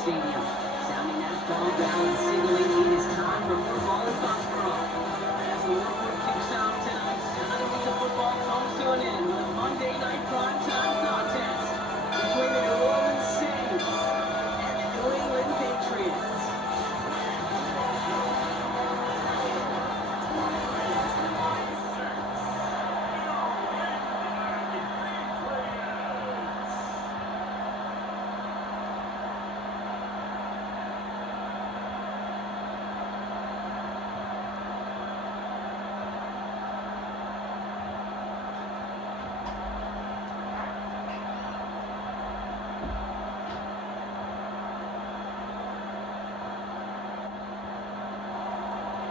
Stadium. Sounding that phone bell and signaling it is time for football in Foxborough. As the work week kicks off tonight, another week of football comes to an end with a Monday night primetime contest between the New Orleans Saints and the New England Patriots.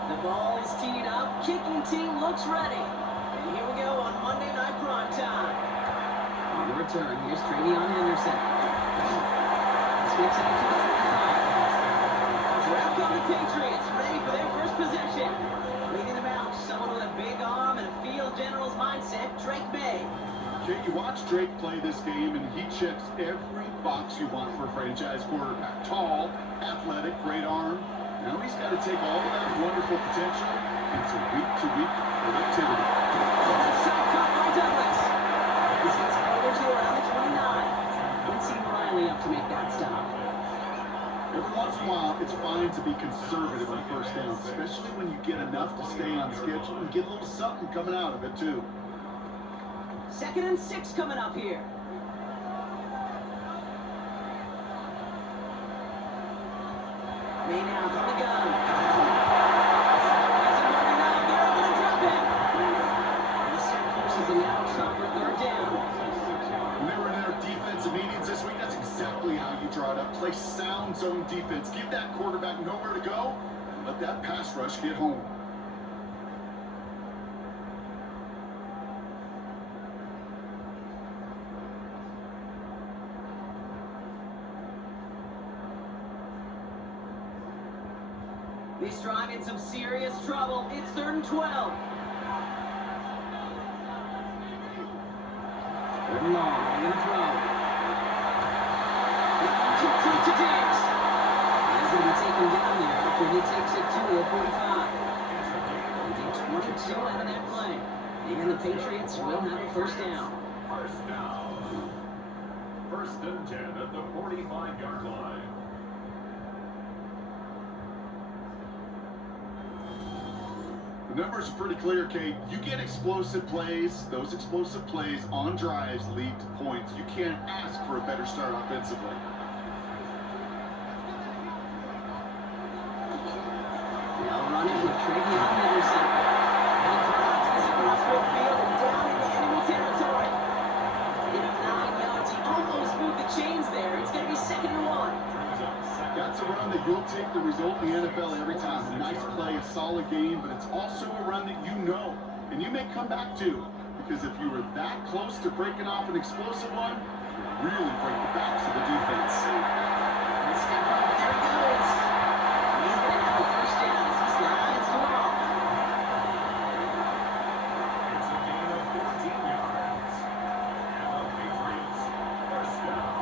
The ball is teed up, kicking team looks ready. And here we go on Monday Night Primetime. On the return, here's Travion Henderson. Switch out to the 25. So out come the Patriots, ready for their first possession. Leading them out, someone with a big arm and a field general's mindset, Drake May. Okay, you watch Drake play this game, and he checks every box you want for a franchise quarterback. Tall, athletic, great arm. Now he's got to take all of that wonderful potential into week-to-week productivity. That's shot caught by Douglas. This gets forward to around the 29. Quincy Riley up to make that stop. Every once in a while, it's fine to be conservative on first down, especially when you get enough to stay on schedule and get a little something coming out of it, too. 2nd and 6 coming up here. May now from the gun. He's moving up. They're going to drop him. And the Saints forces him out for 3rd down. When they were in their defensive meetings this week, that's exactly how you draw it up. Play sound zone defense. Give that quarterback nowhere to go, and let that pass rush get home. This drive in some serious trouble. It's 3rd and 12. 3rd and long. They're going to throw. Complete to Diggs. He's going to be taken down there after he takes it to the 45. They get 22 out of that play. And the Patriots will have a first down. First down. 1st and 10 at the 45-yard line. The numbers are pretty clear, Kate. You get explosive plays. Those explosive plays on drives lead to points. You can't ask for a better start offensively. Now running with Travion Henderson. And he drives this across midfield and down into enemy territory. In a 9 yards, he almost moved the chains there. It's going to be 2nd and 1. That's a run that you'll take the result in the NFL every time. A nice play, a solid game, but it's also a run that you know and you may come back to, because if you were that close to breaking off an explosive one, it would really break the backs of the defense. Let's step up, and there he goes. He's going to have a first down as he slides to off. It's a gain of 14 yards. And the Patriots first down.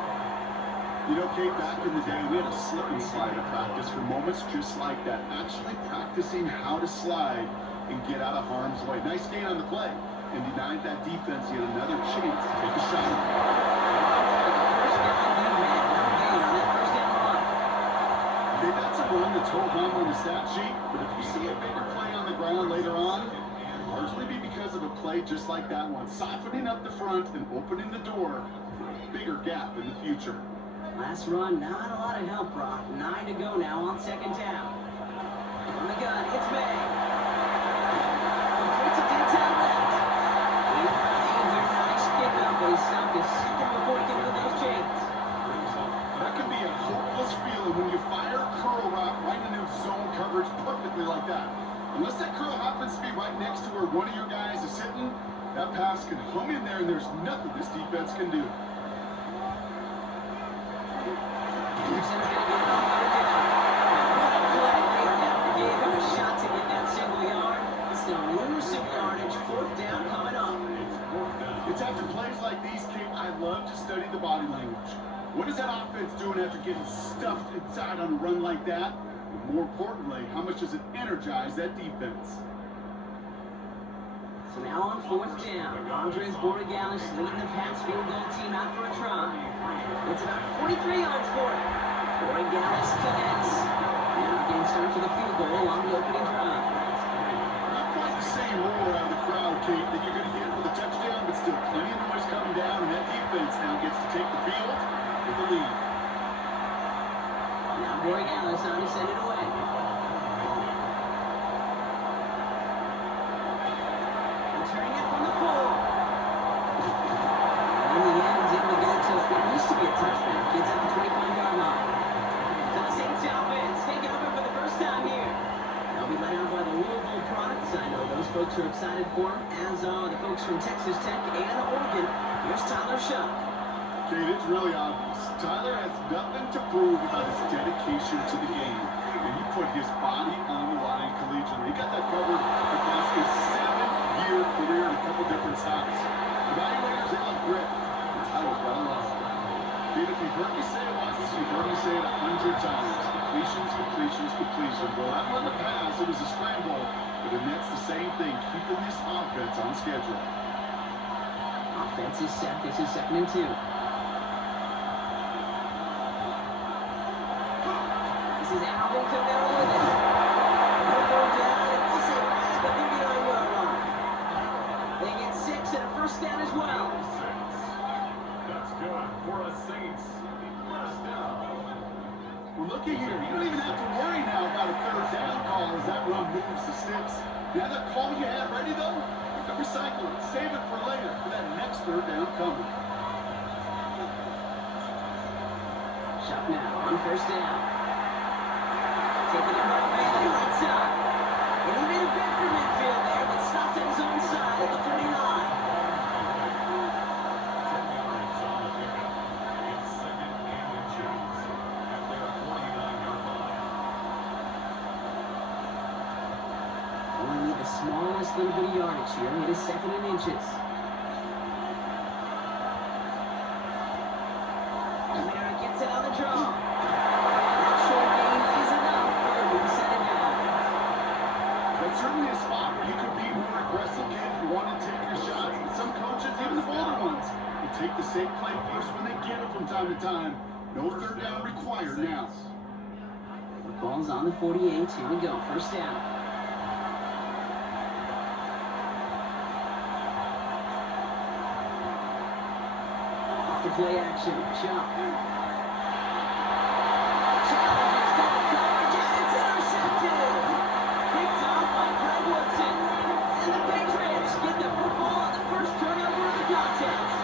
You know, Kate, back in the day, we had a slip and slide at practice for moments just like that. Actually practicing how to slide and get out of harm's way. Nice gain on the play, and denied that defense yet another chance to take a shot. First down, he met no gain on that first down run. Okay, that's a run that's ho hum on the stat sheet, but if you see a bigger play on the ground later on, it'll largely be because of a play just like that one, softening up the front and opening the door for a bigger gap in the future. Last run, not a lot of help, Brock. 9 to go now on 2nd down. On the gun, it's May. Complete to deep down left. Nice kick up, but he stopped a second before he can move those chains. That can be a hopeless feeling when you fire a curl route right into zone coverage perfectly like that. Unless that curl happens to be right next to where one of your guys is sitting, that pass can hum in there and there's nothing this defense can do. Henderson's going to get it on 3rd down. What a play. They never gave him a shot to get that single yard. He's going to lose some yardage. 4th down coming up. It's after plays like these, King, I love to study the body language. What is that offense doing after getting stuffed inside on a run like that? And more importantly, how much does it energize that defense? So now on fourth down, Andres Borregales leading the Pats field goal team out for a try. It's about 43 yards for it. Borregales connects. And our game starts with a field goal on the opening drive. Not quite the same roar out of the crowd, Kate, that you're going to get with a touchdown, but still plenty of noise coming down, and that defense now gets to take the field with the lead. Now Borregales on to send it away. Returning it from the 4. And in the end, he's able to get it to what used to be a touchback. Gets at the 25-yard line. So the Saints offense taking over for the first time here. They'll be led out by the Louisville products. I know those folks are excited for him, as are the folks from Texas Tech and Oregon. Here's Tyler Shuck. Kate, it's really obvious. Tyler has nothing to prove about his dedication to the game. And he put his body on the line collegiately. He got that covered across a 7-year career in a couple different stops. Evaluators, they love grit. And Tyler's got a lot. Kate, if you've heard me say it once, you've heard me say it 100 times. Completions, completions, completions. Well, that one in the pass, it was a scramble. But the Nets, the same thing, keeping this offense on schedule. Offense is set. This is 2nd and 2. This is Alvin Kamara with it. He'll go down and we'll say right at the 39-yard line. They get 6 and a first down as well. That's good for a Saints first down. Well, looky here. You don't even have to worry now about a third down call as that run moves the sticks. You have that call you had ready, though? You can recycle it. Save it for later for that next third down coming. Shuck now on first down. Taking it by Bailey right side. And he made a bid for midfield there, but stopped at his own side at the 39. 10 yards on the pickup. It's 2nd and inches at their 49-yard line. Only need the smallest little bit of yardage here. It is 2nd and inches. Kamara gets it on the draw. Certainly a spot where you could be more aggressive if you want to take your shots. And some coaches, even the older ones, will take the safe play first when they get it from time to time. No third down required now. The ball's on the 48. Here we go. First down. Off the play action. Chuck. Challenges double coverage and it's intercepted. Picked off by Greg Woodson. And the Patriots get the football on the first turnover of the contest.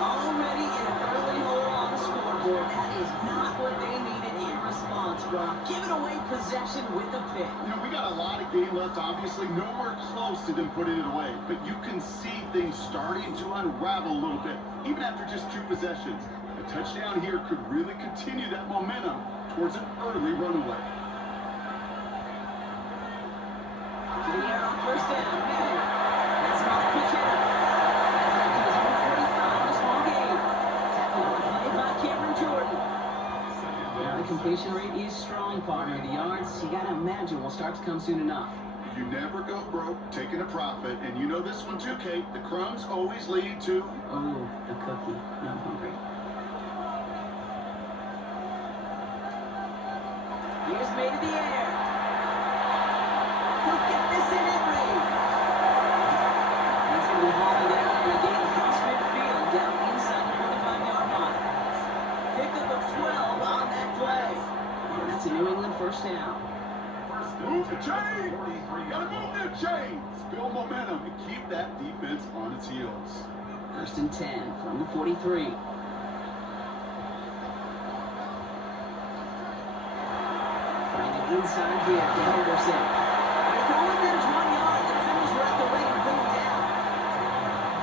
Already in an early hole on the scoreboard. That is not what they needed in response, Brock. Giving away possession with a pick. You know, we got a lot of game left, obviously. Nowhere close to them putting it away. But you can see things starting to unravel a little bit, even after just 2 possessions. A touchdown here could really continue that momentum towards an early runaway. To the air on first down. Man, that's not a pitch hitter. That's up to his own 45 in a small game. Tackle on the play by Cameron Jordan. Now the completion rate is strong, partner. The yards, you got to imagine, will start to come soon enough. You never go broke taking a profit. And you know this one too, Kate. The crumbs always lead to... Oh, the cookie. Now I'm hungry. Here's made in the air. He'll get this to Henry. He's going to be hauled down and a gain across midfield down inside the 45-yard line. Pickup of 12 on that play. And that's a New England first down. Move the chain! Gotta move that chain! Build momentum and keep that defense on its heels. 1st and 10 from the 43. Trying it inside here to Henderson. And it can only manage 1 yard. The defenders were at the ring and bring him down.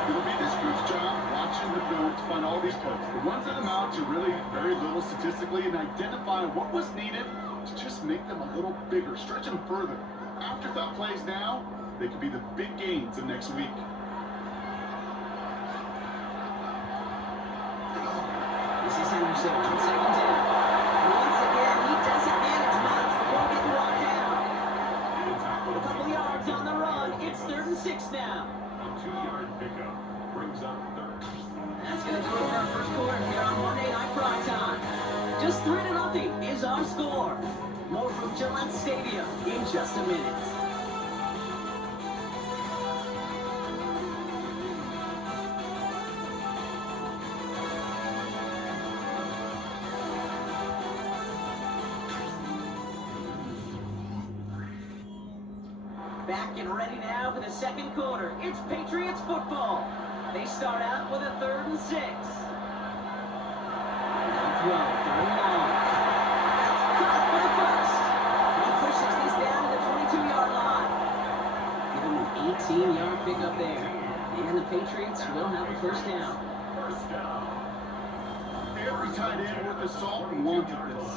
It'll be this group's job watching the film to find all these plays. The ones that amount to really very little statistically and identify what was needed to just make them a little bigger, stretch them further. Afterthought plays now, they could be the big gains of next week. so on second down. And once again, he doesn't manage much before getting walked down. A couple yards on the run. It's 3rd and 6 now. A 2-yard pickup brings up 3rd. That's going to do it for our first quarter here on Monday Night Prime Time. Just 3-0 is our score. More from Gillette Stadium in just a minute. Back and ready now for the second quarter. It's Patriots football. They start out with a 3rd and 6. Now throw, 3rd and long. That's caught for the first. And he pushes this down to the 22-yard line. Give him an 18-yard pickup there. And the Patriots will have a first down. First down. Every tight end worth his salt wanted this.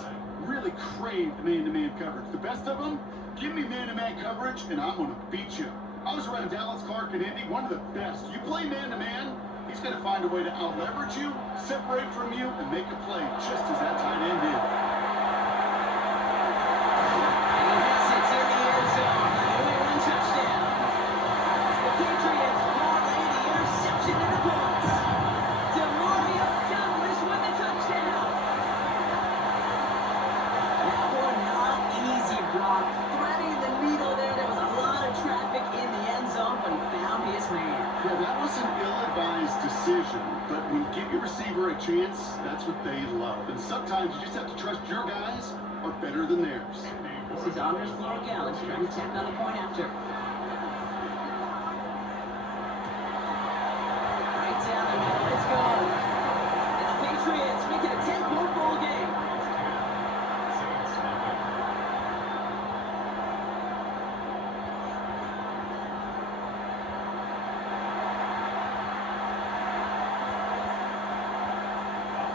Really craved man-to-man coverage. The best of them, give me man-to-man coverage and I'm going to beat you. I was around Dallas, Clark, and Indy, one of the best. You play man-to-man, he's going to find a way to out-leverage you, separate from you, and make a play just as that tight end did. And he hits it in the end zone. A New England touchdown. The Patriots parlay the interception into points. DeMario Douglas with the touchdown. That one not easy, Brock. Threading the needle there. There was a lot of traffic in the end zone, but he found his man. Yeah, that was an ill-advised decision, but when you give your receiver a chance, that's what they love. And sometimes you just have to trust your guys are better than theirs. This is Anders Gallus trying to tack on the point after. Right down the middle. Let's go. And the Patriots make it a 10-point ball game.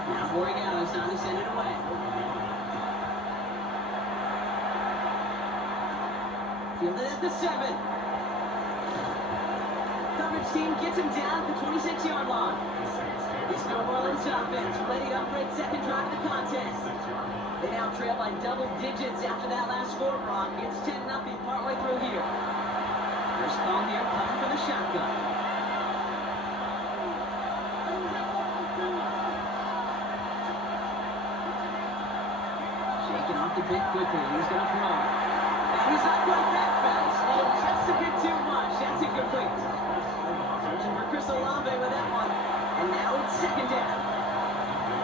Now Gallus time to send it away. Fielded at the 7. Coverage team gets him down at the 26-yard line. This New Orleans offense ready up for its second drive of the contest. They now trail by double digits after that last score, Brock. It's 10-0 partway through here. First call here coming from the shotgun. Shaking off the pick quickly, and he's going to throw. And he's not quite that fast. Oh, just a bit too much. That's incomplete. Searching for Chris Olave with that one. And now it's second down.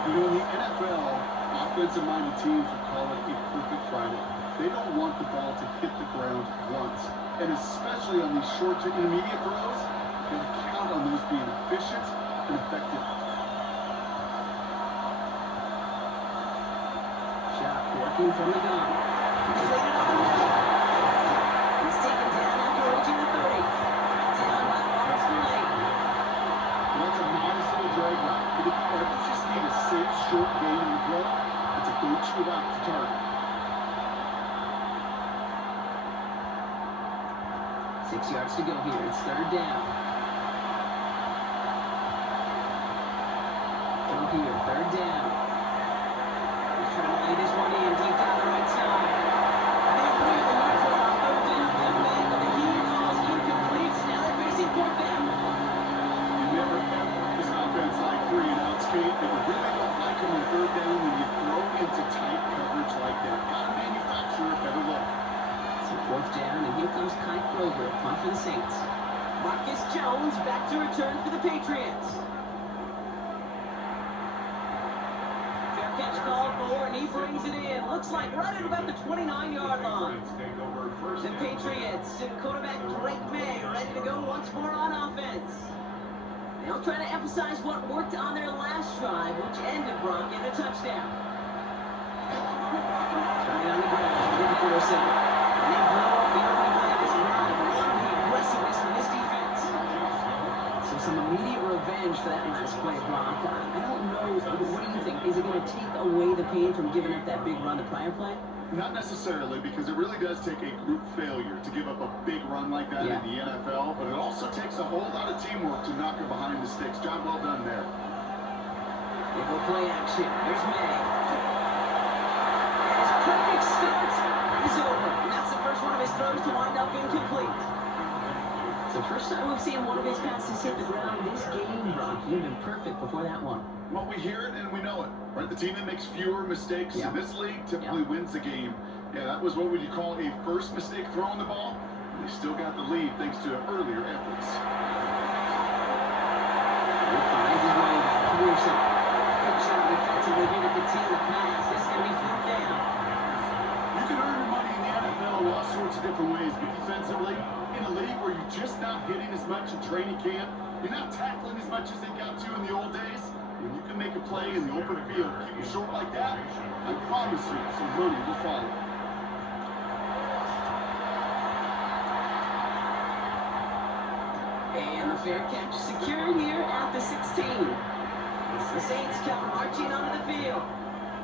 You know, in the NFL, offensive-minded teams would call it a perfect Friday. They don't want the ball to hit the ground once. And especially on these short to intermediate throws, you got to count on those being efficient and effective. Shot working from the gun. Completed on the middle. He's taken down after reaching the 30. Tracked down by Roberts Goulet. That's a modest little drag route. But if you ever just need a safe, short gain in the throw, that's a go-to route to target. 6 yards to go here. It's 3rd down. Go here, 3rd down. He's trying to lay this one in deep down the right side. And they really look for it on 3rd down. But the heave falls incomplete. Now they're facing 4th down. You never ever this offense like 3 and outs, Kate. They really don't like them on 3rd down when you throw into tight coverage like that. Got to manufacture a better look. So 4th down, and here comes Kai Kroger, punt for the Saints. Marcus Jones back to return for the Patriots. Fair catch called for, and he brings it in. Looks like right at about the 29-yard line. The Patriots and quarterback Drake May ready to go once more on offense. They'll try to emphasize what worked on their last drive, which ended Brock in a touchdown. Starting on the ground, with the Corson. And they blow up the opening play of this drive. A lot of the aggressiveness from this defense. So some immediate revenge for that last play, Brock. I don't know, what do you think? Is it going to take away the pain from giving up that big run the prior play? Not necessarily, because it really does take a group failure to give up a big run like that in the NFL, but it also takes a whole lot of teamwork to knock it behind the sticks. Job well done there. They go play action. Here's May. And his perfect start is over. And that's the first one of his throws to wind up incomplete. It's the first time we've seen one of his passes hit the ground this game, Brock. He'd been perfect before that one. Well, we hear it and we know it, right? The team that makes fewer mistakes in this league typically wins the game. Yeah, that was what would you call a first mistake throwing the ball. And they still got the lead thanks to earlier efforts. He finds his way back to Wilson. Good job defensively here to contain the pass. This is going to be fourth down. You can earn your money in the NFL in all sorts of different ways, but defensively, in a league where you're just not hitting as much in training camp, you're not tackling as much as they got to in the old days, when you can make a play in the open field, keep it short like that, I promise you, some money will follow. And the fair catch secured here at the 16. The Saints come marching onto the field.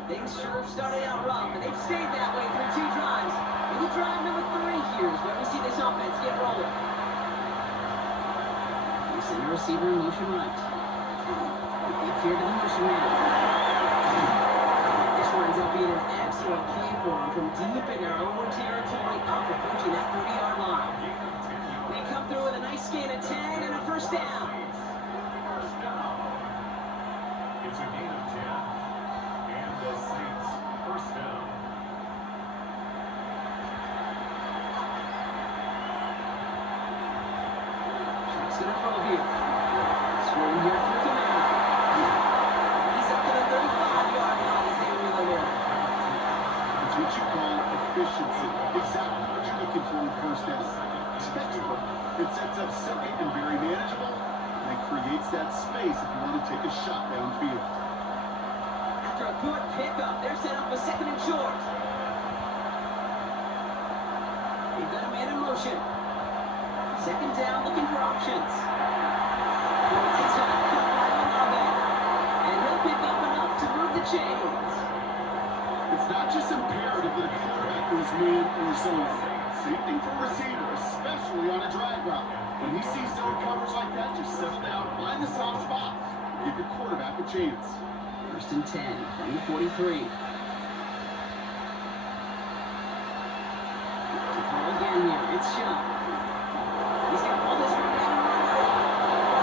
Things sure have started out rough, and they've stayed that way through 2 drives. And the drive number 3 here is where we see this offense get rolling. They send the receiver in motion right. They give here to the motion man. This winds up being an excellent play for him from deep in their own territory up approaching that 30-yard line. They come through with a nice gain of 10 and a first down. It's a gain of 10. And the Saints first down. Shot's gonna throw here. Swing here for Kamara. He's up to the 35-yard line as they reel him in. It's what you call efficiency. Exactly what you're looking for in first down. Textbook. It sets up second and very manageable, and it creates that space if you want to take a shot downfield. After a good pickup, they're set up for second and short. They've got a man in motion. Second down, looking for options. Points inside, cut by Olave. And he'll pick up enough to move the chains. It's not just imperative that a quarterback goes man or zone. Same thing for a receiver, especially on a drag route. When he sees zone covers like that, just settle down, find the soft spot, give your quarterback a chance. First and 10 from the 43. To throw again here, it's Shuck. He's going to pull this one down and run with it.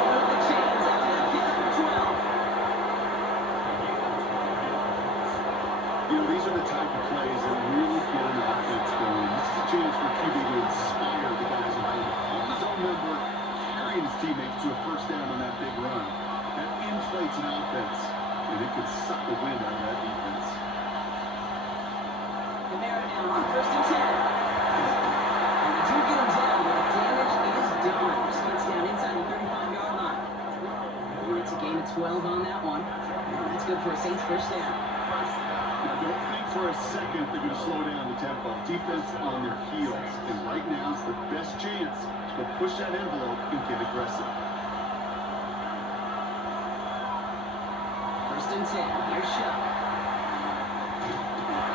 Move the chains after that pick up of 12. You know, these are the type of plays that really get an offense going. This is a chance for QB to inspire the guys around him. On his own member, carrying his teammates to a first down on that big run. That inflates an offense, and it could suck the wind out of that defense. Kamara now on first and 10. And they do get him down, but the damage is done. This gets down inside the 35-yard line. And it's a gain of 12 on that one. And that's good for a Saints first down. Now, don't think for a second they're going to slow down the tempo. Defense on their heels. And right now is the best chance to go push that envelope and get aggressive. First and 10. Here's Shuck.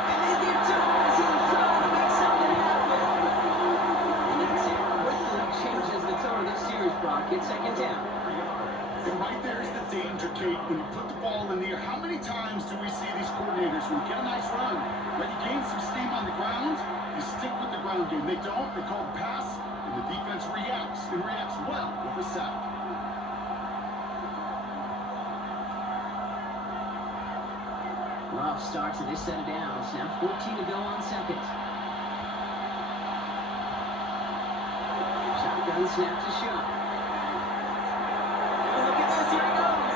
And they give to him as he's trying to make something happen. And that's it. Quickly changes the tone of this series, Brock. It's second down. And right there is the danger, Kate. When you put the ball in the air, how many times do we see these coordinators when you get a nice run, right? You gain some steam on the ground, you stick with the ground game. They don't, they call the pass, and the defense reacts, and reacts well with a sack. Rough start to this set of downs. Now 14 to go on second. Shotgun snap to Shuck. Oh, look at this. Here he goes.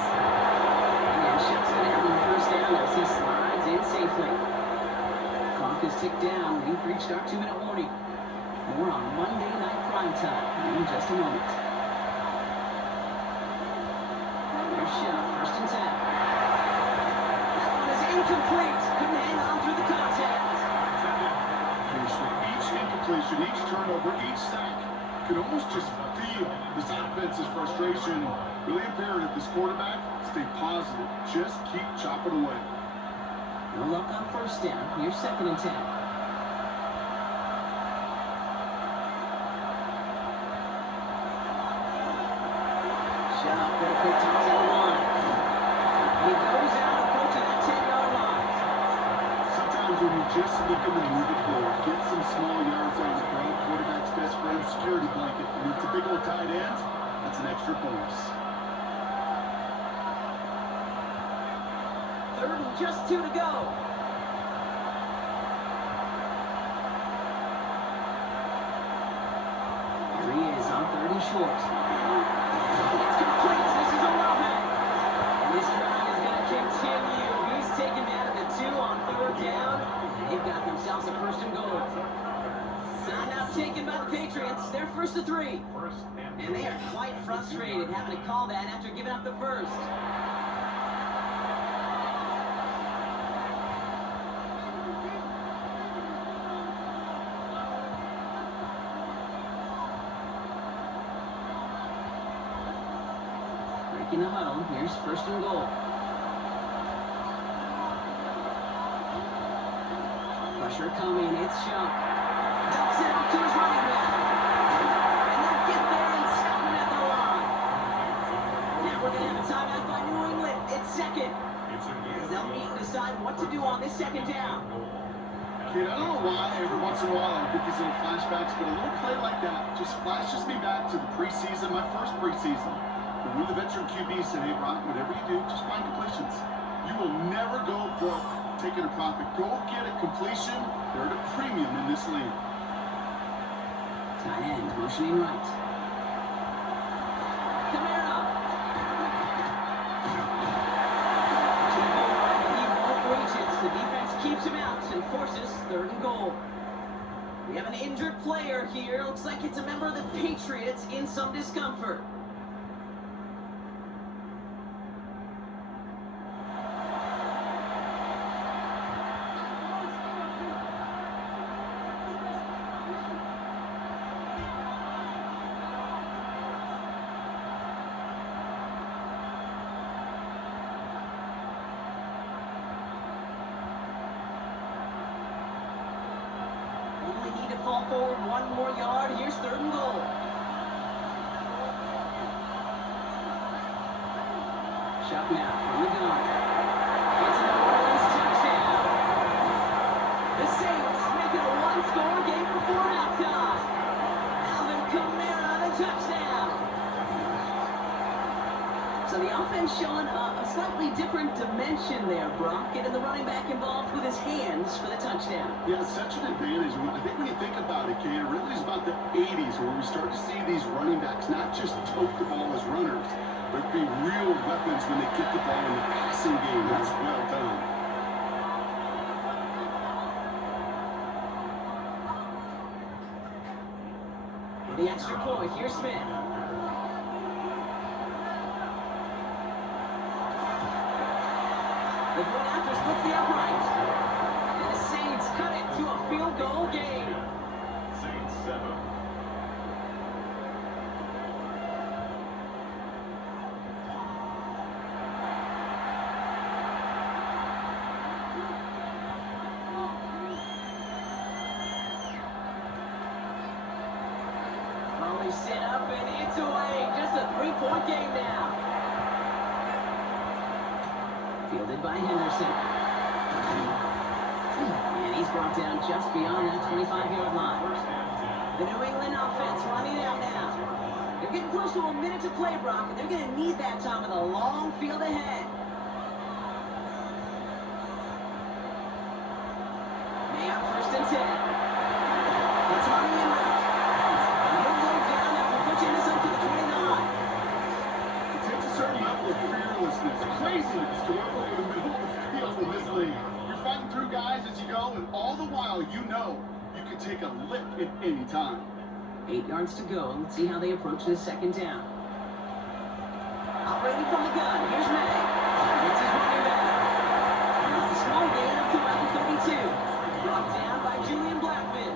And Shuck's going to have him first down as he slides in safely. Clock is ticked down. We've reached our 2-minute warning. More on Monday Night Primetime in just a moment. There's Shuck. First and 10. Incomplete. Couldn't hang on through the contact. Each incompletion, each turnover, each sack, you can almost just feel this offense's frustration. Really imperative, this quarterback, stay positive. Just keep chopping away. No luck on first down. Here's second and 10. Shuck with a quick toss out of line. He goes out. just looking to move it forward. Get some small yards on the front. Quarterback's best friend, security blanket. And if it's a big old tight end, that's an extra bonus. Third and just 2 to go. Here he is on 3rd and short. It's complete. This is a well-hang. And this drive is going to continue. He's taken down at the 2 on 3rd down. And they've got themselves a 1st and goal. Timeout taken by the Patriots. They're 1st to 3. And they are quite frustrated having to call that after giving up the first. Breaking the huddle. Here's 1st and goal. Pressure coming. It's Shuck. Dumps it off to his running back. And they'll get there and stop him at the line. Now we're going to have a timeout by New England. It's 2nd. As they'll meet and decide what to do on this 2nd down. Kid, I don't know why every once in a while I get these little flashbacks, but a little play like that just flashes me back to the preseason, my first preseason. When the veteran QB said, hey, Brock, whatever you do, just find completions. You will never go broke taking a profit. Go get a completion. They're at a premium in this league. Tight end motioning right. Kamara. To the goal line, but he won't reach it. The defense keeps him out and forces 3rd and goal. We have an injured player here. Looks like it's a member of the Patriots in some discomfort. Only need to fall forward 1 more yard. Here's 3rd and goal. Shot now from the gun. It's a New Orleans touchdown. The Saints make it a 1-score game before halftime. Alvin Kamara, the touchdown. So the offense showing a slightly different dimension there, Brock. Getting the running back involved with his hands for the touchdown. Yeah, it's such an advantage. I think when you think about it, Kate, it really is about the 80s where we start to see these running backs not just tote the ball as runners, but be real weapons when they get the ball in the passing game. That's well done. For the extra point, here's Smith. The point after splits the upright. And the Saints cut it to a field goal game. Saints 7. Well, they set up and it's away. Just a 3-point game now. Fielded by Henderson. And he's brought down just beyond that 25-yard line. The New England offense running it out now. They're getting close to a minute to play, Brock, and they're going to need that time with a long field ahead. May on 1st and 10. It's Harvey and Rick. And he'll go down after pushing this up to the 29. It takes a certain level of fearlessness, craziness to work over the middle of the field in this league. You're fighting through guys as you go, and all the while you know you can take a lick at any time. 8 yards to go. Let's see how they approach this 2nd down. Operating from the gun. Here's May. It's his running back. And a small gain up to about the 32. Brought down by Julian Blackman.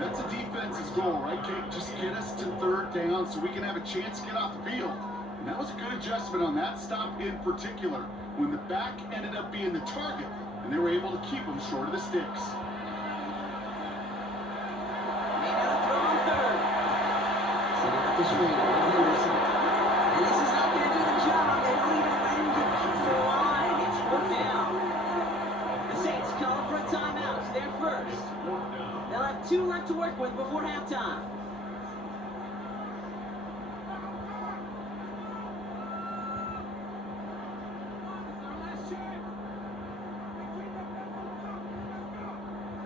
That's a defense's goal, right, Kate? Just get us to 3rd down so we can have a chance to get off the field. And that was a good adjustment on that stop in particular, when the back ended up being the target, and they were able to keep him short of the sticks. Made out a throw on 3rd. Setting up the screen with Henderson. And this is not going to do the job. They don't even let him get back to the line. It's 4th down. The Saints call for a timeout. with before halftime.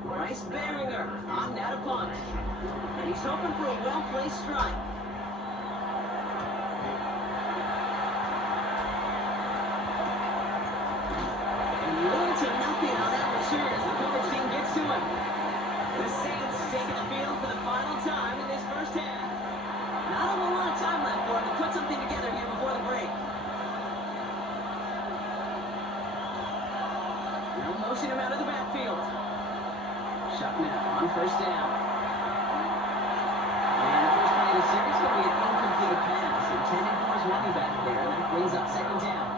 Bryce Beringer on that a punt. And he's hoping for a well-placed strike. And little to nothing on that return as the coverage team gets to him. The Saints taking the field for the final time in this first half. Not a whole lot of time left for him to put something together here before the break. They'll motion him out of the backfield. Shot now on first down. And the first play of the series is going to be an incomplete pass intended for his running back there, and that brings up second down.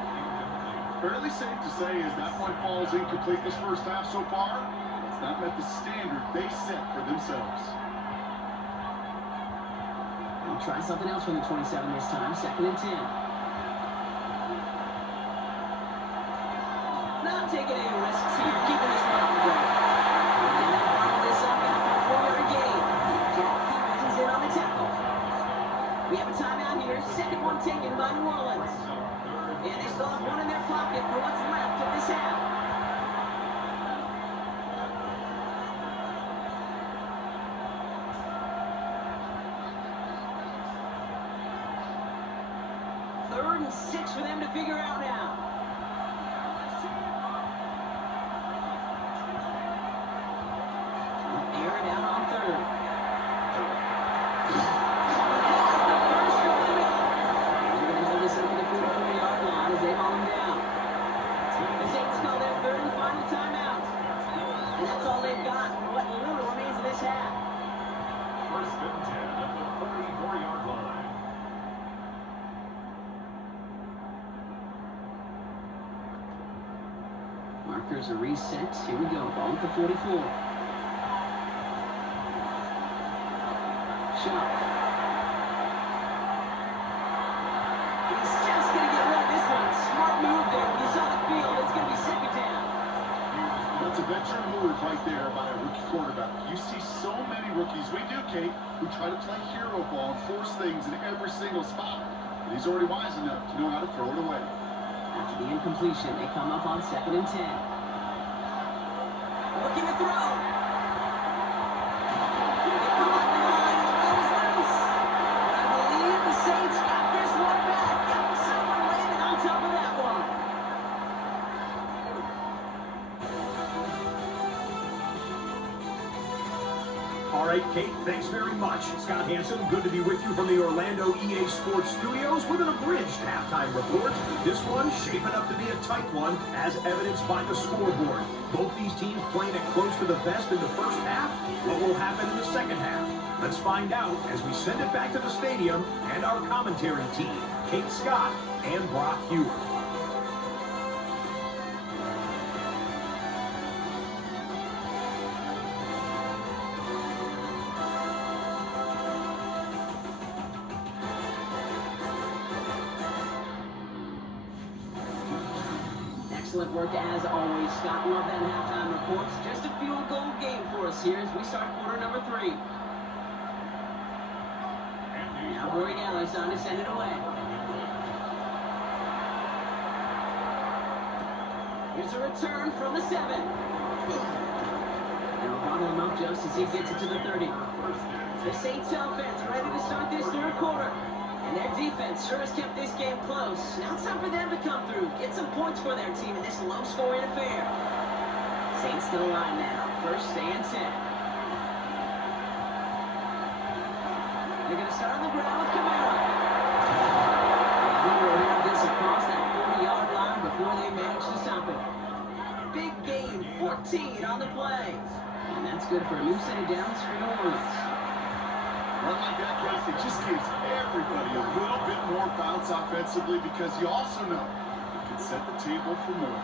Fairly safe to say as that one falls incomplete this first half so far, it's not met the standard they set for themselves. They'll try something else from the 27 this time, second and 10. Not taking any risks here, keeping this one on the go. And they bottle this up after a 4-yard gain. Jack Pickens in on the tackle. We have a timeout here, second one taken by New Orleans. And they still have one in their pocket for what's left of this half. Third and 6 for them to figure out now. Air it out on third. They haul him down. The Saints call their third and final timeout. And that's all they've got for what little remains of this half. First and 10 at the 44-yard line. Markers are reset. Here we go. Ball at the 44. Shot. He's just going to get rid of this one. Smart move there. When you saw the field, it's going to be second down. That's a veteran move right there by a rookie quarterback. You see so many rookies, we do, Kate, who try to play hero ball and force things in every single spot. And he's already wise enough to know how to throw it away. After the incompletion, they come up on second and 10. Looking to throw. Saints got this one back. Yep, someone landed on top of that one. All right, Kate, thanks very much. Scott Hansen, good to be with you from the Orlando EA Sports Studios with an abridged halftime report. This one shaping up to be a tight one, as evidenced by the scoreboard. Both these teams playing it close to the vest in the first half. What will happen in the second half? Let's find out as we send it back to the stadium and our commentary team, Kate Scott and Brock Hewitt. Excellent work as always, Scott. Love that halftime reports. Just a field goal game for us here as we start quarter number 3. Now Rory Galler's on to send it away. Here's a return from the 7. They'll bottle him up just as he gets it to the 30. The Saints offense ready to start this third quarter. And their defense sure has kept this game close. Now it's time for them to come through, get some points for their team in this low-scoring affair. Saints to the line now, first and 10. They're going to start on the ground with Kamara. He will have this across that 40-yard line before they manage to stop it. Big gain, 14 on the play. And that's good for a new set of downs for New Orleans. Run like that, Kate, it just gives everybody a little bit more bounce offensively because you also know it can set the table for more.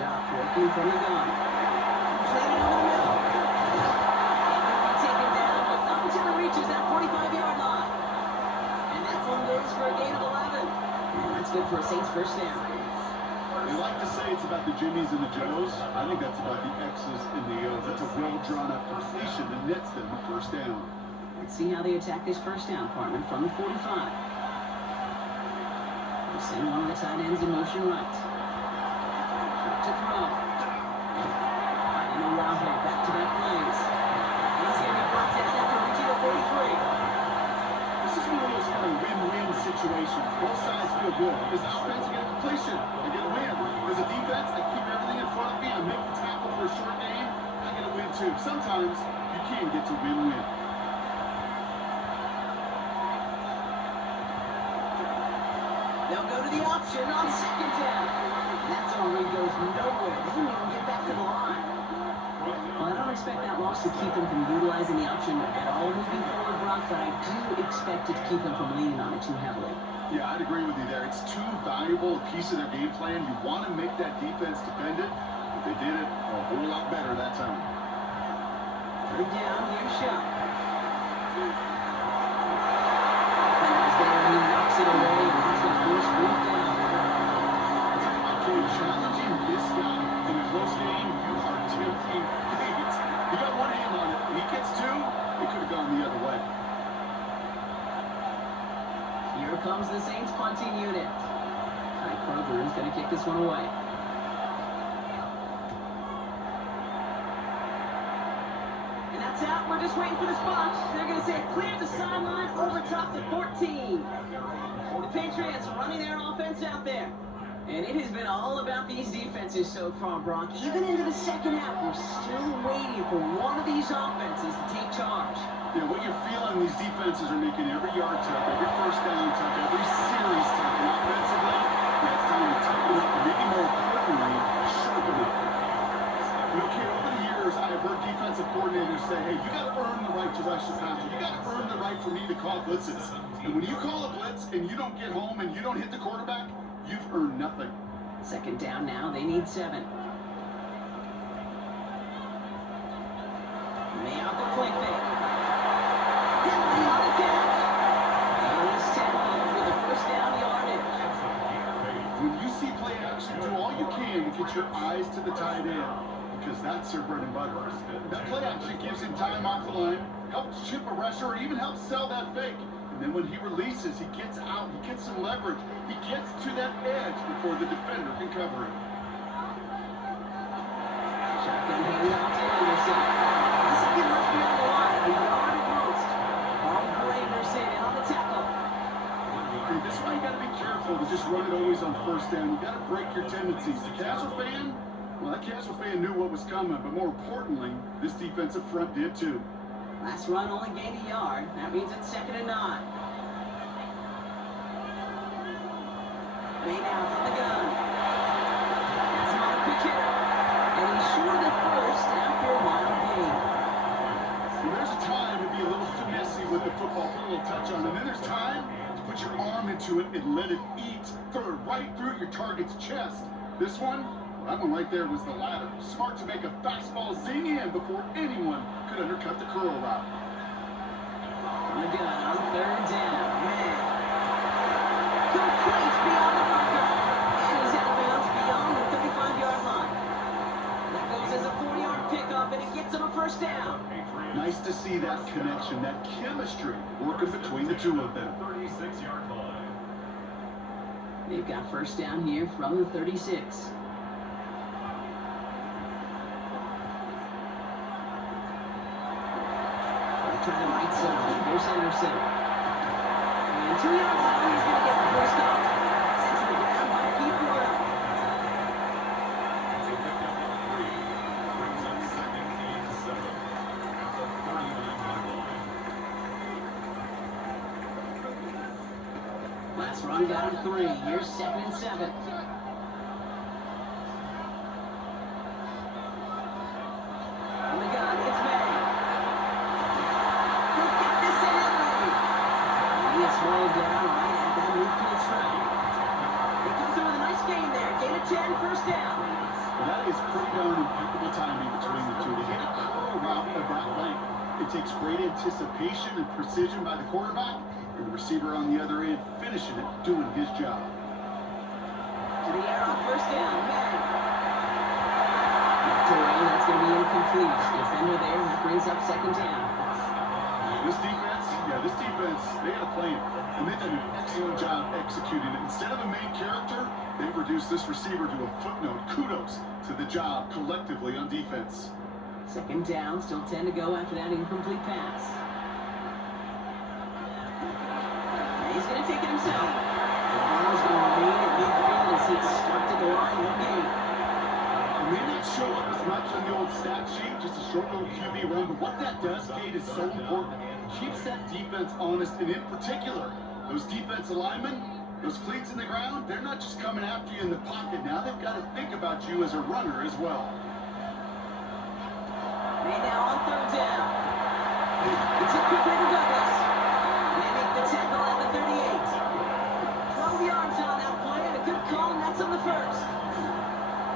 Shot working from the gun. Completed over the middle. And he'll be taken down, but not until it reaches that 45-yard line. And that one goes for a gain of 11. And that's good for a Saints first down. They like to say it's about the Jimmies and the Joes. I think that's about the X's and the O's. That's a well-drawn-up completion that nets them the first down. Let's see how they attack this first down, partner, from the 45. They send one of the tight ends in motion right. Shot to throw. Finding a route here, back-to-back plays. And he's going to be brought down after reaching the 43. This is one of those kind of win-win situations. Both sides feel good. Does the offense get a completion? I get a win. Does the defense, I keep everything in front of me, I make the tackle for a short gain, I get a win too. Sometimes you can get to win-win. They'll go to the option on second down. And that zone read goes nowhere. They didn't even get back to the line. Well, I don't expect that loss to keep them from utilizing the option at all moving forward, Brock, but I do expect it to keep them from leaning on it too heavily. Yeah, I'd agree with you there. It's too valuable a piece of their game plan. You want to make that defense defend it, but they did it a whole lot better that time. Third down, here's shot. Defender's there, and he knocks it away, and that's going to force fourth down. Okay, challenging this guy in a close game, you are tempting fate. He got one hand on it. He gets two, it could have gone the other way. Here comes the Saints punting unit. Ty Kroger is going to kick this one away. And that's out. We're just waiting for the spot. They're going to say clear the sideline over top to 14. The Patriots running their offense out there. And it has been all about these defenses so far, Brock. Even into the second half, we're still waiting for one of these offenses to take charge. Yeah, what you're feeling, these defenses are making every yard tough, every first down tough, every series tough. And offensively, yeah, it's time to toughen up, and maybe more importantly, sharpen up. You know, Kate, over the years, I've heard defensive coordinators say, hey, you got to earn the right to rush the passer. You got to earn the right for me to call blitzes. And when you call a blitz and you don't get home and you don't hit the quarterback, you've earned nothing. Second down now, they need 7. Lay out the play fake. Penalty on the catch. And he's tackled with a first down yardage. When you see play action, do all you can to get your eyes to the tight end, because that's their bread and butter. That play action gives him time off the line, helps chip a rusher, or even helps sell that fake. And then when he releases, he gets out, he gets some leverage, he gets to that edge before the defender can cover him. Shotgun handoff to Anderson. This will get much beyond the line. A yard at most. Paul Anderson in on the tackle. Okay, this is why you got to be careful to just run it always on first down. You got to break your tendencies. The casual fan, well, that casual fan knew what was coming, but more importantly, this defensive front did too. Last run only gained a yard. That means it's 2nd and 9. Way now from the gun. That's him on a quick hitter. And he's short at first after a wild gain. Well, there's a time to be a little finessey with the football, put a little touch on it. And then there's time to put your arm into it and let it eat. Throw it right through your target's chest. This one, well, that one right there was the latter. Smart to make a fastball zing in before anyone could undercut the curl route. On the gun on 3rd down. Man. Complete beyond the marker. And he's out of bounds beyond the 35-yard line. That goes as a 40-yard pickup, and it gets him a first down. Nice to see that connection, that chemistry working between the two of them. 36-yard line. They've got first down here from the 36. Try the right side. Here's Henderson. And 2 yards out, he's going to get the first down. Sent to the ground by Pete Warner. So pick up on 3. Brings up 2nd and 7. At the 39-yard line. Last run got him 3. Here's 2nd and 7. On the gun, it's May. Slowed down right at that midfield stripe. They come through with a nice gain there. Gain of 10, first down. Well, that is pretty darn impeccable timing between the two. To hit a curl route of that length, it takes great anticipation and precision by the quarterback, and the receiver on the other end finishing it, doing his job. To the the air on first down. May. Knocked away. That's going to be incomplete. Defender there. That brings up second down. This defense, they got to play him. And they've done an excellent job executing it. Instead of a main character, they've reduced this receiver to a footnote. Kudos to the job collectively on defense. Second down, still 10 to go after that incomplete pass. And he's going to take it himself. The ball's going to remain at midfield as he started the line of the game. It may not show up as much on the old stat sheet, just a short little QB run, but what that does, Kate, is so important. Keeps that defense honest, and in particular, those defensive linemen, those cleats in the ground, they're not just coming after you in the pocket. Now they've got to think about you as a runner as well. Made now on third down. It's a quick way to Douglas. And they make the tackle at the 38. 12 yards on that play, and a good call, and that's on the first.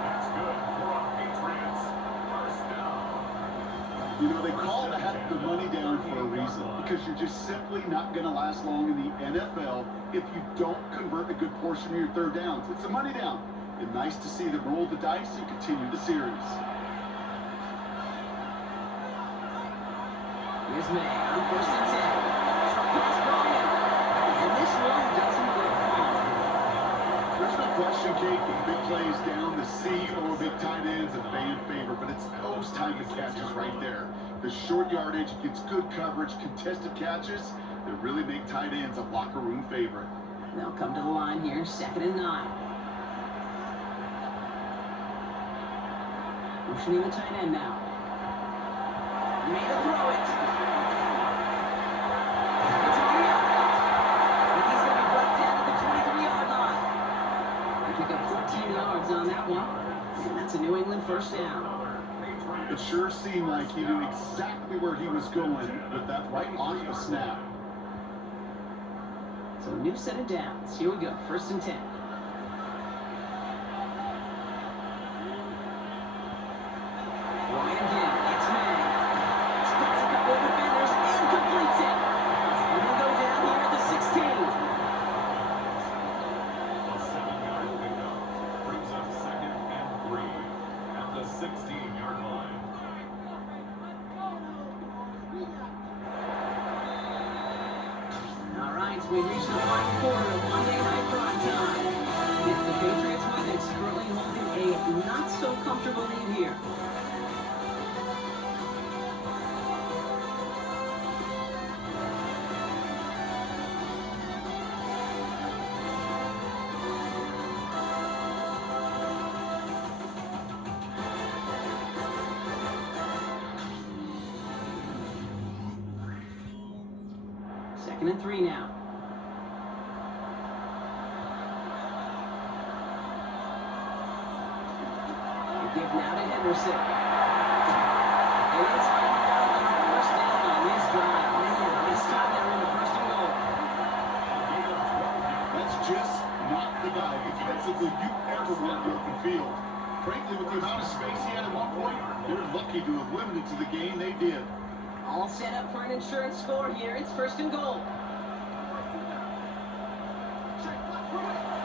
That's good for a Patriots first down. You know, they call the money down for a reason, because you're just simply not going to last long in the NFL if you don't convert a good portion of your third downs. It's a money down. And nice to see them roll the dice and continue the series. Here's May on first and 10. Short pass brought in. And this one doesn't go far. There's no question, Kate, that big plays down the seam or big tight ends a fan favorite, but it's those type of catches right there. The short yardage gets good coverage, contested catches that really make tight ends a locker room favorite. They'll come to the line here, 2nd and 9. Motioning the tight end now. Made a throw it. It's on the outlet. And he's going to be brought down at the 23-yard line. They pick up 14 yards on that one. And that's a New England first down. It sure seemed like he knew exactly where he was going with that right off the snap. So a new set of downs. Here we go, 1st and 10. Right again, it's May. Splits a couple of defenders and completes it. And he'll go down here at the 16. A 7-yard pickup brings up 2nd and 3 at the 16-yard line. All right, we reached the final quarter of Monday Night Prime Time. It's the Patriots win that's currently holding a not-so-comfortable lead here. Second and 3 now. They give now to Henderson. And it's on first down on this drive. Man, this time they're in the 1st and goal. That's just not the guy defensively you ever want in the open field. Frankly, with the amount of space he had at one point, they're lucky to have limited to the game they did. All set up for an insurance score here. It's 1st and goal.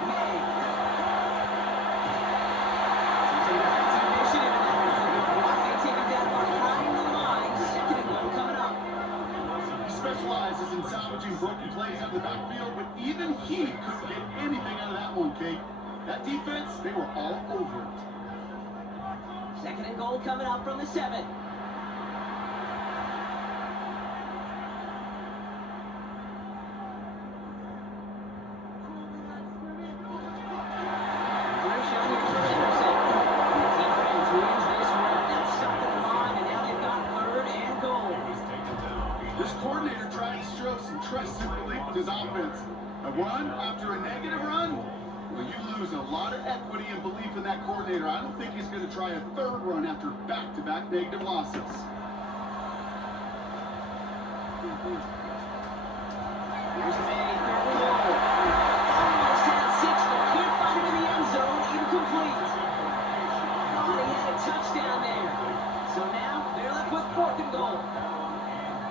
May. Some defensive initiative in that good block. They take it down behind the line. 2nd and goal coming up. He specializes in salvaging broken plays out of the backfield, but even he couldn't get anything out of that one, Kate. That defense, they were all over it. 2nd and goal coming up from the 7. This coordinator tried to show some trust and belief in his offense. A run after a negative run? Well, you lose a lot of equity and belief in that coordinator. I don't think he's going to try a 3rd run after back-to-back negative losses. Here's May, 3rd and goal. Almost had 6, but can't find him in the end zone. Incomplete. Thought he had a touchdown there. So now they're left with 4th and goal.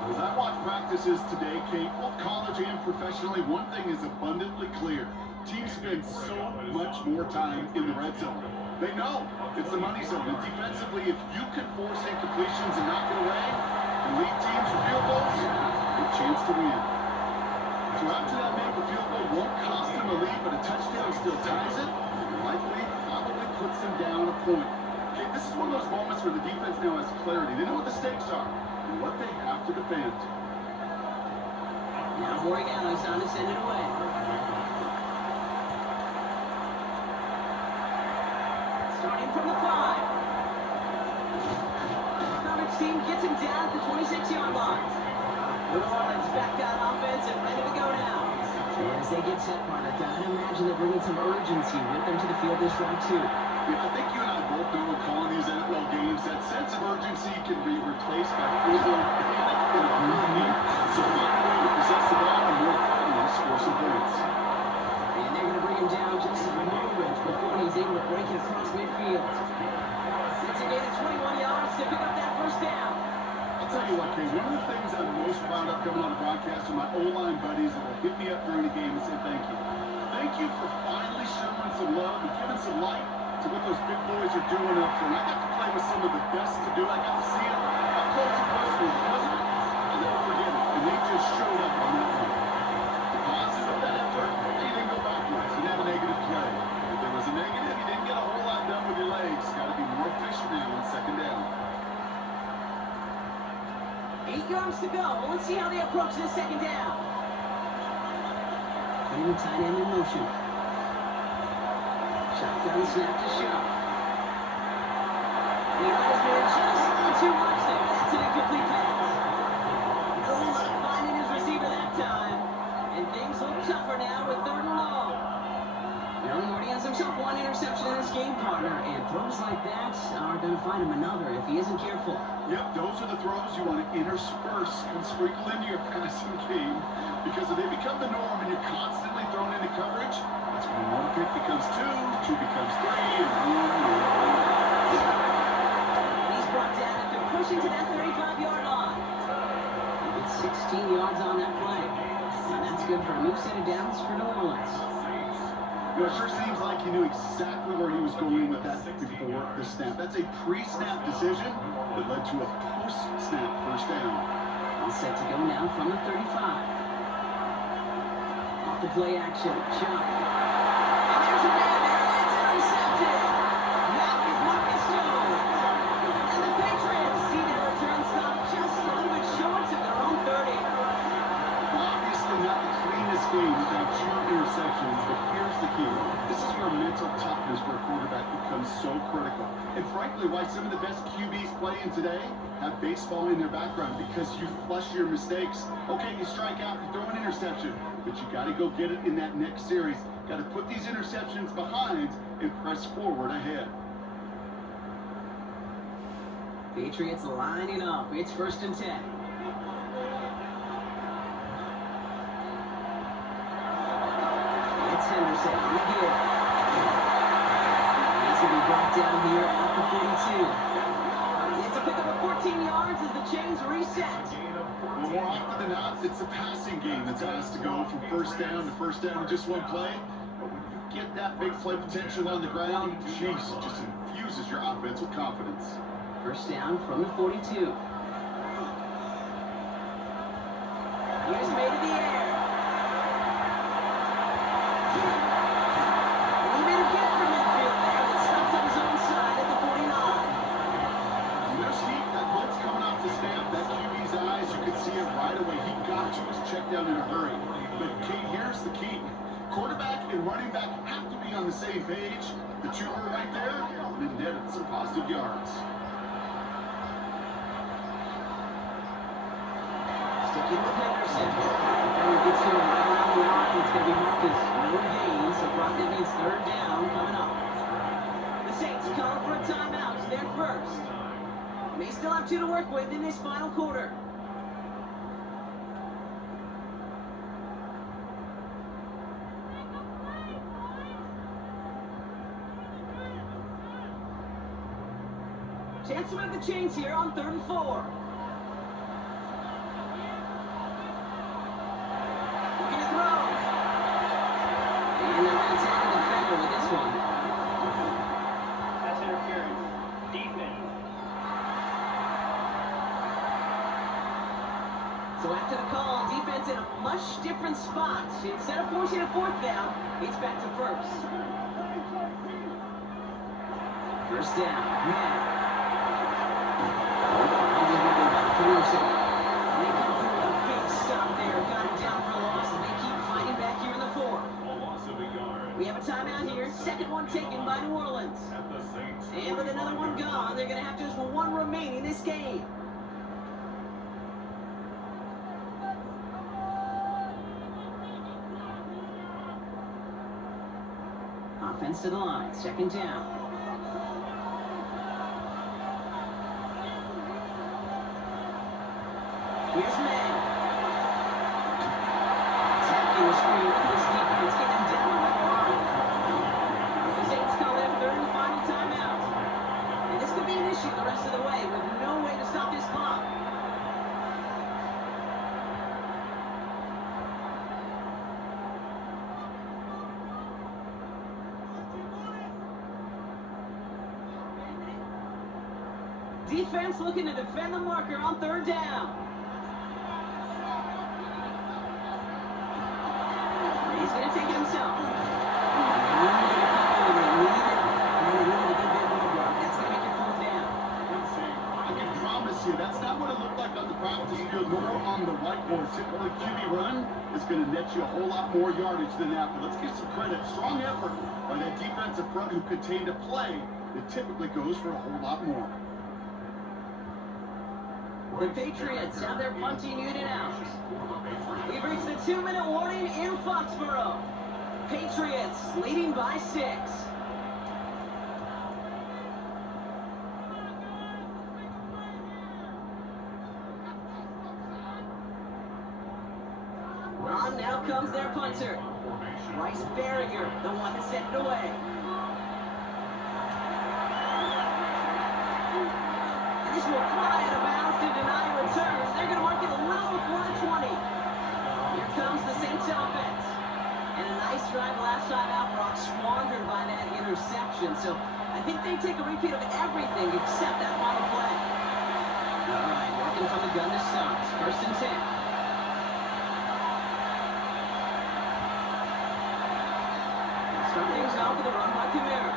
As I watch practices today, Kate, both college and professionally, one thing is abundantly clear. Teams spend so much more time in the red zone. They know it's the money zone. And defensively, if you can force incompletions and knock it away and lead teams to field goals, a chance to win. So after that make, a field goal won't cost them a lead, but a touchdown still ties it, and likely probably puts them down a point. Okay, this is one of those moments where the defense now has clarity. They know what the stakes are and what they have to defend. Now Morgan's on to send it away. Starting from the 5. The coverage team gets him down at the 26-yard line. New Orleans back on offense and ready to go now. And as they get set, partner, gotta imagine they're bringing some urgency with them to the field this drive too. Yeah, I think you and I both know when calling these NFL games, that sense of urgency can be replaced by full-blown panic and a need. So find a way to possess the ball and more importantly, score some points. And they're going to bring him down just a moment before he's able to break it across midfield. It's a gain of 21 yards to pick up that first down. I'll tell you what, Kay, one of the things I'm most proud of coming on the broadcast are my O-line buddies that will hit me up during the game and say thank you. Thank you for finally showing some love and giving some light to what those big boys are doing up there. And I got to play with some of the best to do it. I got to see it up close and personal because of it. I'll never forget it. And they just showed up on that one. The positive of that effort, they didn't go backwards. You didn't have a negative play. If there was a negative, you didn't get a whole lot done with your legs. Got to be more efficient now on second down. 8 yards to go. Let's see how they approach this second down. Putting the tight end in motion. Shotgun snap to Sharp. The Irishman just a little too much there. That's an incomplete pass. No luck finding his receiver that time. And things look tougher now with 3rd and long. Well, he already has himself one interception in this game, partner. And throws like that are going to find him another if he isn't careful. Yep, those are the throws you want to intersperse and sprinkle into your passing game. Because if they become the norm and you're constantly thrown into coverage, that's when one pick becomes 2, 2 becomes 3, and 1. He's brought down after pushing to that 35-yard line. He gets 16 yards on that play. And that's good for a new set of downs for New Orleans. You know, it sure seems like he knew exactly where he was going with that before the snap. That's a pre-snap decision that led to a post-snap first down. All set to go now from the 35. Off the play action, Chuck. And there's a man there, it's intercepted. That is Marcus Jones. And the Patriots see their return stop just a little bit short of their own 30. Obviously not the cleanest game without 2 interceptions, but here's the key. This is where mental toughness for a quarterback becomes so critical. And frankly, why some of the best QBs playing today have baseball in their background, because you flush your mistakes. Okay, you strike out, you throw an interception, but you got to go get it in that next series. Got to put these interceptions behind and press forward ahead. Patriots lining up. It's 1st and 10. It's Henderson on the give. He's going to be brought down here at the 42. It's a pickup of 14 yards as the chains reset. Well, more often than not, it's a passing game that's asked to go from first down in just one play. But when you get that big play potential on the ground, jeez, it just infuses your offense with confidence. First down from the 42. Here's made in the air. And he made a get from midfield there, but stopped on his own side at the 49. There's heat. That blitz coming off the snap, that QB's eyes, you could see it right away. He got to his check down in a hurry. But here's the key. Quarterback and running back have to be on the same page. The two are right there, and it netted some positive yards. Sticking with Henderson. Defender gets to him right around the line. It's going to be marked as no gain, so Brockton means 3rd down coming up. The Saints calling for a timeout. They're first. May still have 2 to work with in this final quarter. Chance to move the chains here on 3rd and 4. Looking to throw. And they're the call. Defense in a much different spot. Instead of forcing a fourth down, it's back to first. First down, man. And they come through with a big stop there. Got him down for a loss, and they keep fighting back here in the fourth. A loss of a yard. We have a timeout here. Second one taken by New Orleans. At the Saints. And with another one gone, they're going to have just one remaining this game. Offense to the line. Second down. Here's May. Attacking the screen with his defense, getting down on the line. The Saints call their third and final timeout. And this could be an issue the rest of the way with no way to stop this clock. Defense looking to defend the marker on third down. He's going to take it himself. That's going to make it fourth down. I can promise you, that's not what it looked like on the practice field, nor on the whiteboard. Typically, QB run is going to net you a whole lot more yardage than that. But let's give some credit. Strong effort by that defensive front who contained a play that typically goes for a whole lot more. The Patriots have their punting unit out. We've reached the 2-minute warning in Foxborough. Patriots leading by 6. On now comes their punter. Bryce Barringer, the one that sent it away. And this will fly out of bounds to deny a return. They're going to mark it a little before the 20. Here comes the Saints offense. And a nice drive last time out, Brock, squandered by that interception. So I think they take a repeat of everything except that final play. All right, working from the gun to Suggs. First and 10. Start things off with a run by Kamara.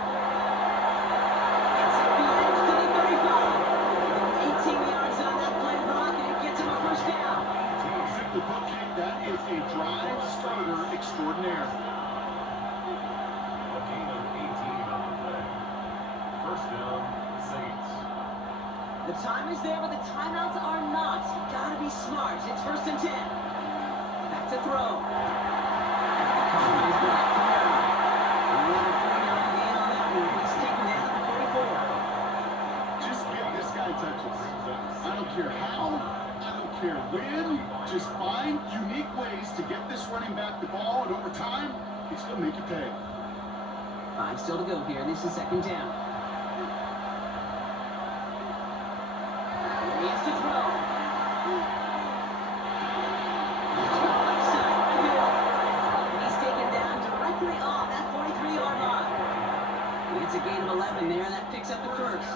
Gets it the edge to the 35. 18 yards on that play, Brock, and it gets him a first down. Simply put, Kate, that is a drive starter extraordinaire. A gain of 18 on the play. First down, Saints. The time is there, but the timeouts are not. You've got to be smart. It's first and 10. Back to throw. Combine's back. Kamara. Another 4-yard gain on that one. He's taken down at the 44. Just give this guy touches. I don't care how, I don't care when. Just find unique ways to get this running back the ball, and over time, he's going to make you pay. 5 still to go here. This is second down. He has to throw. Left side, right here. And he's taken down directly on that 43-yard line. It's a gain of 11 there. That picks up the first.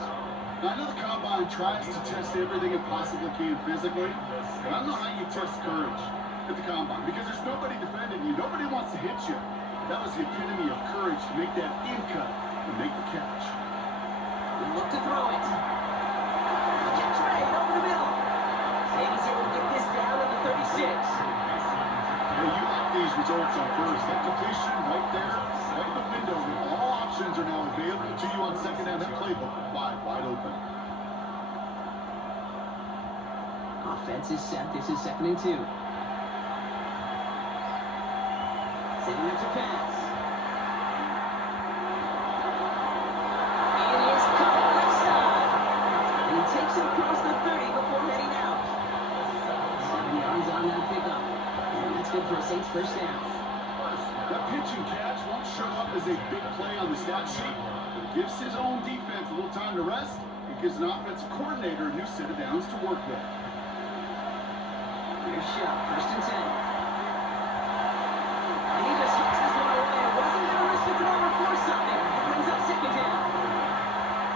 Now, I know the Combine tries to test everything it possibly can physically, but I don't know how you test courage at the Combine, because there's nobody defending you. Nobody wants to hit you. That was the epitome of courage, to make that in-cut and make the catch. We look to throw it. Catch right over the middle. And he's able to get this down to the 36. Hey, you like these results on first. That completion right there, right in the window. All options are now available to you on second down. That playbook wide open. Offense is set. This is second and 2. Setting up to pass. And he's caught left side. And he takes it across the 30 before heading out. 7 yards on that pickup. And that's good for a Saints first down. That pitch and catch won't show up as a big play on the stat sheet, but it gives his own defense a little time to rest. It gives an offensive coordinator a new set of downs to work with. Here's shot. First and 10. And he just hits this one away. Wasn't going to risk a throw or force something. It brings up second down.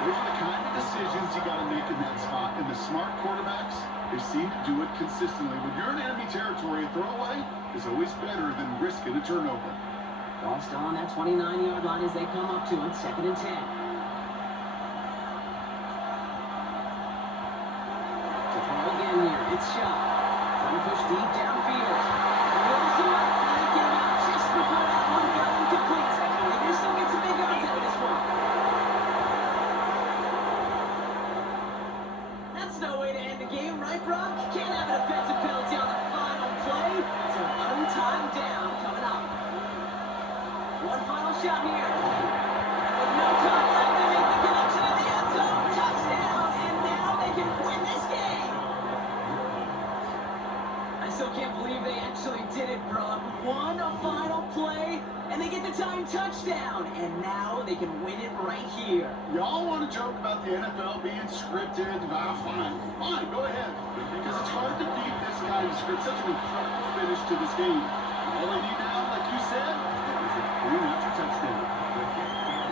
The Those are the kind of decisions you got to make in that spot. And the smart quarterbacks, they seem to do it consistently. When you're in enemy territory, a throwaway is always better than risking a turnover. Ball still on that 29-yard line as they come up to it, 2nd and 10. To throw again here, it's Shot. Trying to push deep downfield. Rolls him up, flag came out just before that one fell incomplete. And they still get some big yards out of this one. That's no way to end the game, right, Brock? Can't have an offensive penalty on the final play. So untimed down coming up. One final shot here. And with no time left, they make the connection in the end zone. Touchdown! And now they can win this game. I still can't believe they actually did it, Brock. One final play, and they get the time touchdown. And now they can win it right here. Y'all want to joke about the NFL being scripted? Fine, go ahead. Because it's hard to beat this kind of script. Such an incredible finish to this game. All they need now, like you said, is a three-after touchdown.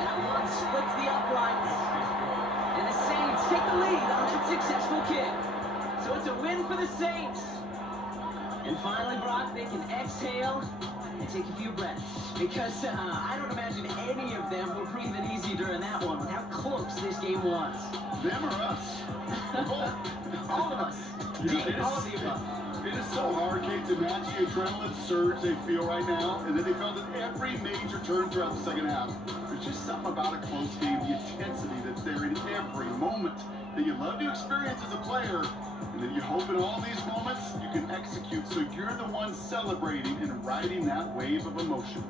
That one splits the uprights. And the Saints take the lead on that successful kick. So it's a win for the Saints. And finally, Brock, they can exhale and take a few breaths. Because I don't imagine any of them were breathing easy during that one with how close this game was. Them or us? All of us. Yeah, All of the above. It is so hard, Kate, to match the adrenaline surge they feel right now, and then they felt at every major turn throughout the second half. There's just something about a close game, the intensity that's there in every moment that you love to experience as a player, and that you hope in all these moments you can execute so you're the one celebrating and riding that wave of emotion.